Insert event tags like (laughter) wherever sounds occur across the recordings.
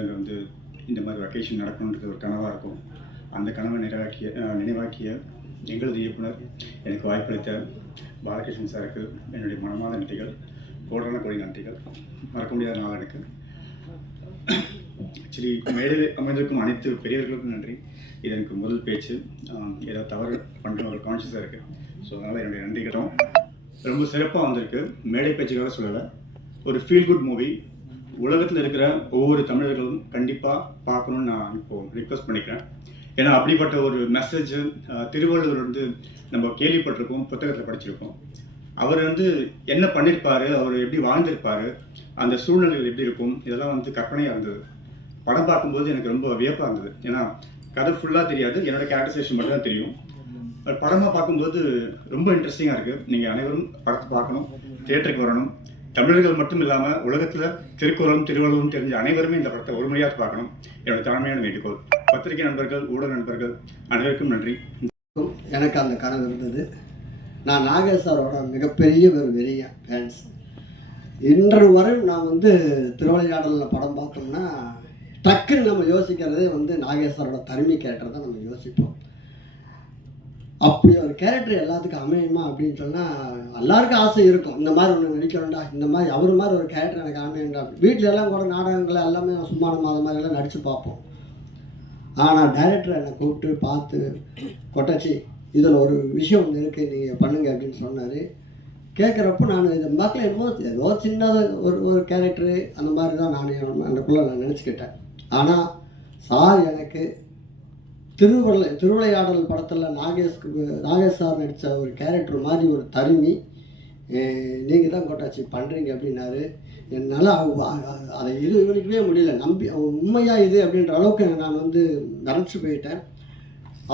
அங்கே வந்து இந்த மாதிரி வெக்கேஷன் நடக்கணுன்றது ஒரு கனவாக இருக்கும். அந்த கனவை நிறைவாக்கிய நினைவாக்கிய எங்களது இயக்குனர் எனக்கு வாய்ப்பளித்த பாலகிருஷ்ணன் சாருக்கு என்னுடைய மனமாத நன்றிகள் கோடான கோடி நன்றிகள். மறக்க முடியாத நாள் எனக்கு. ஆக்சுவலி மேடையில் அமைந்திருக்கும் அனைத்து பெரியவர்களுக்கும் நன்றி. இது எனக்கு முதல் பேச்சு. ஆம், ஏதாவது தவறு பண்ணுற ஒரு கான்ஷியஸாக இருக்குது ஸோ அதனால் என்னுடைய நன்றிகளும் ரொம்ப சிறப்பாக வந்திருக்கு. மேடை பேச்சுக்காக சொல்லலை. ஒரு ஃபீல் குட் மூவி உலகத்தில் இருக்கிற ஒவ்வொரு தமிழர்களும் கண்டிப்பாக பார்க்கணுன்னு நான் இப்போது ரிக்வஸ்ட் பண்ணிக்கிறேன். ஏன்னா அப்படிப்பட்ட ஒரு மெசேஜ் திருவள்ளுவர் வந்து நம்ம கேள்விப்பட்டிருக்கோம் புத்தகத்தில் படிச்சிருக்கோம் அவர் வந்து என்ன பண்ணியிருப்பாரு அவர் எப்படி வாழ்ந்திருப்பாரு அந்த சூழ்நிலைகள் எப்படி இருக்கும் இதெல்லாம் வந்து கற்பனையாக இருந்தது. படம் பார்க்கும்போது எனக்கு ரொம்ப வியப்பாக இருந்தது. ஏன்னா கதை ஃபுல்லாக தெரியாது என்னோட கேரக்டரைசேஷன் மட்டும் தான் தெரியும். பட் படமாக பார்க்கும்போது ரொம்ப இன்ட்ரெஸ்டிங்காக இருக்குது நீங்கள் அனைவரும் படத்தை பார்க்கணும் தியேட்டருக்கு வரணும். தமிழர்கள் மட்டும் இல்லாமல் உலகத்தில் திருக்குறளும் திருவள்ளுவரும் தெரிஞ்ச அனைவருமே இந்த படத்தை ஒரு முறையாக பார்க்கணும். என்னோட தலைமையான வேண்டுகோள். பத்திரிகை நண்பர்கள் ஊடக நண்பர்கள் அனைவருக்கும் நன்றி. எனக்கு அந்த கனவு இருந்தது. நான் நாகேஸ்வரோட மிகப்பெரிய ஒரு வெறிய ஃபேன்ஸ் இன்று வரை நான் வந்து திருவிளையாடலில் படம் பார்த்தோம்னா டக்குன்னு நம்ம யோசிக்கிறதே வந்து நாகேஸ்வரோட தருமை தனிமை தான் நம்ம யோசிப்போம். அப்படி ஒரு கேரக்டர் எல்லாத்துக்கும் அமையுமா அப்படின்னு சொன்னால் எல்லாருக்கும் ஆசை இருக்கும். இந்த மாதிரி ஒன்று நடிக்கணும்டா இந்த மாதிரி அவர் மாதிரி ஒரு கேரக்டர் எனக்கு அமையண்டா வீட்டில எல்லாம் கூட நாடகங்கள் எல்லாமே சும்மா நம்ம அது மாதிரி எல்லாம் நடித்து பார்ப்போம். ஆனால் டைரக்டர் என்னை கூப்பிட்டு பார்த்து கொட்டச்சி இதில் ஒரு விஷயம் ஒன்று இருக்குது நீங்கள் பண்ணுங்க அப்படின்னு சொன்னார். கேட்குறப்போ நான் இதை பார்க்கல என்னமோ ஏதோ சின்னது ஒரு ஒரு கேரக்டரு அந்த மாதிரி தான் நான் எனக்குள்ளே நான் நினச்சிக்கிட்டேன். ஆனால் சார் எனக்கு திருவிளை திருவிளையாடல் படத்தில் நாகேஷ் நாகேஷ் சார் நடித்த ஒரு கேரக்டர் மாதிரி ஒரு தருமி நீங்கள் தான் கோட்டாச்சி பண்ணுறீங்க அப்படின்னாரு. என்னால் அதை இது இவனுக்கவே முடியல. நம்பி உண்மையாக இது அப்படின்ற அளவுக்கு நான் வந்து நினச்சி போயிட்டேன்.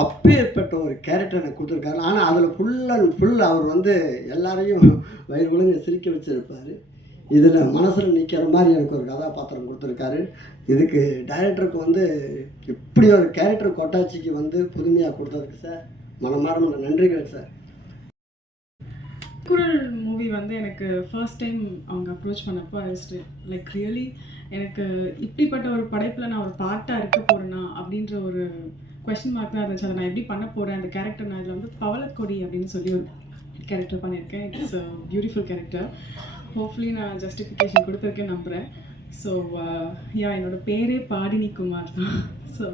அப்பேற்பட்ட ஒரு கேரக்டர் எனக்கு கொடுத்துருக்காரு. ஆனால் அதில் ஃபுல் அண்ட் ஃபுல் அவர் வந்து எல்லாரையும் வயிறு விழுங்க சிரிக்க வச்சுருப்பார். இதில் மனசில் நிற்கிற மாதிரி எனக்கு ஒரு கதாபாத்திரம் கொடுத்துருக்காரு. இதுக்கு டைரக்டருக்கு வந்து இப்படி ஒரு கேரக்டர் கொட்டாச்சிக்கு வந்து புதுமையாக கொடுத்ததுக்கு சார் மனமார்ந்த நன்றிகள் சார் குரல் மூவி வந்து எனக்கு ஃபர்ஸ்ட் டைம் அவங்க அப்ரோச் பண்ணப்போ லைக் ரியலி எனக்கு இப்படிப்பட்ட ஒரு படைப்பில் நான் ஒரு பாட்டாக இருக்க போகிறேன்னா அப்படின்ற ஒரு கொஷின் மார்க் தான் இருந்துச்சு. அதை நான் எப்படி பண்ண போகிறேன் அந்த கேரக்டர் நான் இதில் வந்து பவளக்கொடி அப்படின்னு சொல்லி ஒரு கேரக்டர் பண்ணியிருக்கேன். It's a beautiful character hopefully நான் ஜஸ்டிஃபிகேஷன் கொடுத்துருக்கேன் நம்புகிறேன் ஸோ யா uh, என்னோட பேரே பாடினி குமார் தான். (laughs) ஸோ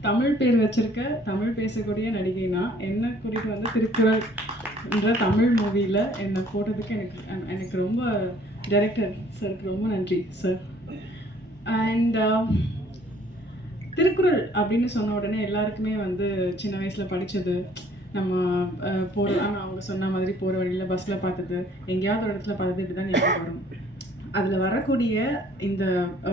தமிழ் பேர் வச்சுருக்க தமிழ் பேசக்கூடிய நடிகை நான். என்ன குறித்து வந்து திருக்குறள்ன்ற தமிழ் மூவியில் என்னை போட்டதுக்கு எனக்கு எனக்கு ரொம்ப டைரக்டர் சாருக்கு ரொம்ப நன்றி சார் அண்ட் um, திருக்குறள் அப்படின்னு சொன்ன உடனே எல்லாருக்குமே வந்து சின்ன வயசில் படித்தது நம்ம போகலாம் அவங்க சொன்ன மாதிரி போகிற வழியில் பஸ்ஸில் பார்த்தது எங்கேயாவது ஒரு இடத்துல பார்த்தது இப்படி தான் ஞாபகம் வரும். அதில் வரக்கூடிய இந்த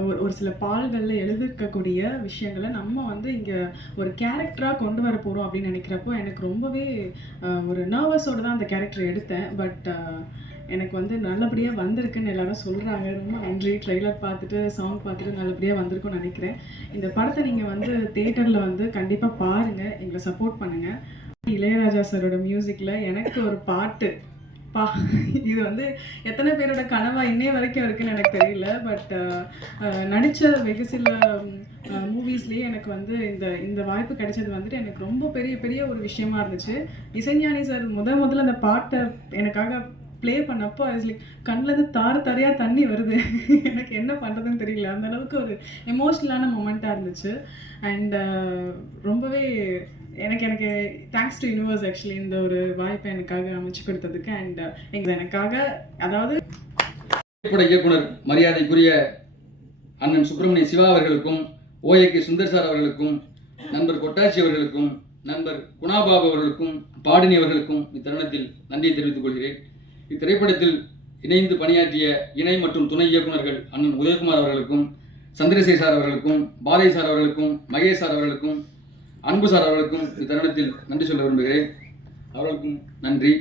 ஒரு ஒரு சில பால்களில் எழுதிருக்கக்கூடிய விஷயங்களை நம்ம வந்து இங்கே ஒரு கேரக்டராக கொண்டு வர போகிறோம் அப்படின்னு நினைக்கிறப்போ எனக்கு ரொம்பவே ஒரு நர்வஸோடு தான் அந்த கேரக்டர் எடுத்தேன். பட் எனக்கு வந்து நல்லபடியாக வந்திருக்குன்னு எல்லாரும் சொல்கிறாங்க ரொம்ப நன்றி. ட்ரெய்லர் பார்த்துட்டு சாங் பார்த்துட்டு நல்லபடியாக வந்திருக்கும்னு நினைக்கிறேன். இந்த படத்தை நீங்கள் வந்து தேட்டரில் வந்து கண்டிப்பாக பாருங்கள் எங்களை சப்போர்ட் பண்ணுங்கள் இளையராஜா சாரோட மியூசிக்கில் எனக்கு ஒரு பாட்டு. பா இது வந்து எத்தனை பேரோட கனவா இன்னைய வரைக்கும் இருக்குன்னு எனக்கு தெரியல பட் நடித்த வெகு சில மூவிஸ்லேயே எனக்கு வந்து இந்த இந்த வாய்ப்பு கிடைச்சது வந்துட்டு எனக்கு ரொம்ப பெரிய பெரிய ஒரு விஷயமா இருந்துச்சு. இசைஞானி சார் முத முதல்ல அந்த பாட்டை எனக்காக ப்ளே பண்ணப்போ அது லைக் கண்ணில் தார தாரையாக தண்ணி வருது. எனக்கு என்ன பண்ணுறதுன்னு தெரியல. அந்த அளவுக்கு ஒரு எமோஷ்னலான மொமெண்ட்டாக இருந்துச்சு. அண்ட் ரொம்பவே எனக்கு எனக்கு தேங்க்ஸ் டு யூனிவர்ஸ் ஆக்சுவலி இந்த ஒரு வாய்ப்பை எனக்காக அமைச்சு கொடுத்ததுக்கு அண்ட் uh, எனக்காக அதாவது திரைப்பட இயக்குனர் மரியாதைக்குரிய அண்ணன் சுப்பிரமணிய சிவா அவர்களுக்கும் ஓஏகே சுந்தர் சார் அவர்களுக்கும் நண்பர் கொட்டாச்சி அவர்களுக்கும் நண்பர் குணாபாபு அவர்களுக்கும் பாடினி அவர்களுக்கும் இத்தருணத்தில் நன்றியை தெரிவித்துக் கொள்கிறேன். இத்திரைப்படத்தில் இணைந்து பணியாற்றிய இணை மற்றும் துணை இயக்குநர்கள் அண்ணன் உதயகுமார் அவர்களுக்கும் சந்திரசேகர் சார் அவர்களுக்கும் பாலை சார் அவர்களுக்கும் மகேஷ் சார் அவர்களுக்கும் அன்பு சார் அவர்களுக்கும் இத்தருணத்தில் நன்றி சொல்ல விரும்புகிறேன். அவர்களுக்கும் நன்றி.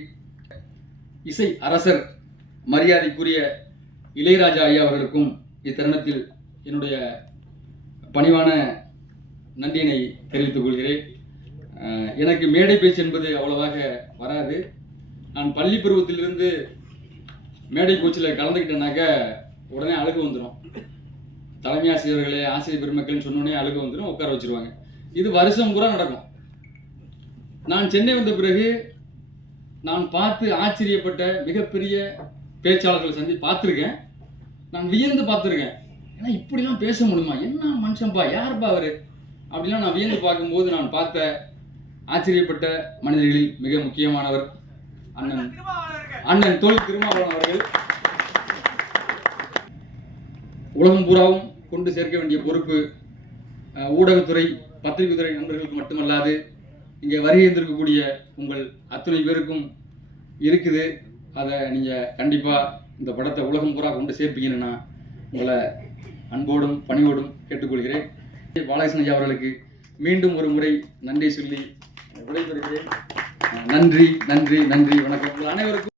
இசை அரசர் மரியாதைக்குரிய இளையராஜா ஐயா அவர்களுக்கும் இத்தருணத்தில் என்னுடைய பணிவான நன்றியினை தெரிவித்துக் கொள்கிறேன். எனக்கு மேடை பேச்சு என்பது அவ்வளவாக வராது. நான் பள்ளி பருவத்திலிருந்து மேடை பேச்சில் கலந்துக்கிட்டேனாக்க உடனே அழுகு வந்துடும். தலைமை ஆசிரியர்களே ஆசிரியர் பெருமக்கள்னு சொன்னோடனே அழுகு வந்துடும் உட்கார வச்சிருவாங்க. இது வருஷம் பூரா நடக்கும். நான் சென்னை வந்த பிறகு நான் பார்த்து ஆச்சரியப்பட்ட மிகப்பெரிய பேச்சாளர்களை சந்தி பார்த்துருக்கேன். நான் வியந்து பார்த்துருக்கேன். ஏன்னா இப்படிலாம் பேச முடியுமா? என்ன மனுஷன்பா? யார்ப்பா அவர்? அப்படிலாம் நான் வியந்து பார்க்கும்போது நான் பார்த்த ஆச்சரியப்பட்ட மனிதர்களில் மிக முக்கியமானவர் அண்ணன் அண்ணன் தொழில் திருமாவளவன் அவர்கள். உலகம் பூராவும் கொண்டு சேர்க்க வேண்டிய பொறுப்பு ஊடகத்துறை பத்திரிகை துறை நண்பர்களுக்கு மட்டுமல்லாது இங்கே வருகை இருந்திருக்கக்கூடிய உங்கள் அத்தனை பேருக்கும் இருக்குது. அதை நீங்கள் கண்டிப்பாக இந்த படத்தை உலகம் பூரா கொண்டு சேர்ப்பீங்கன்னு நான் உங்களை அன்போடும் பணிவோடும் கேட்டுக்கொள்கிறேன். பாலகிருஷ்ணன் ஐயா அவர்களுக்கு மீண்டும் ஒரு முறை நன்றி சொல்லி விடைபெறுகிறேன். நன்றி நன்றி நன்றி. வணக்கம். உங்கள் அனைவருக்கும்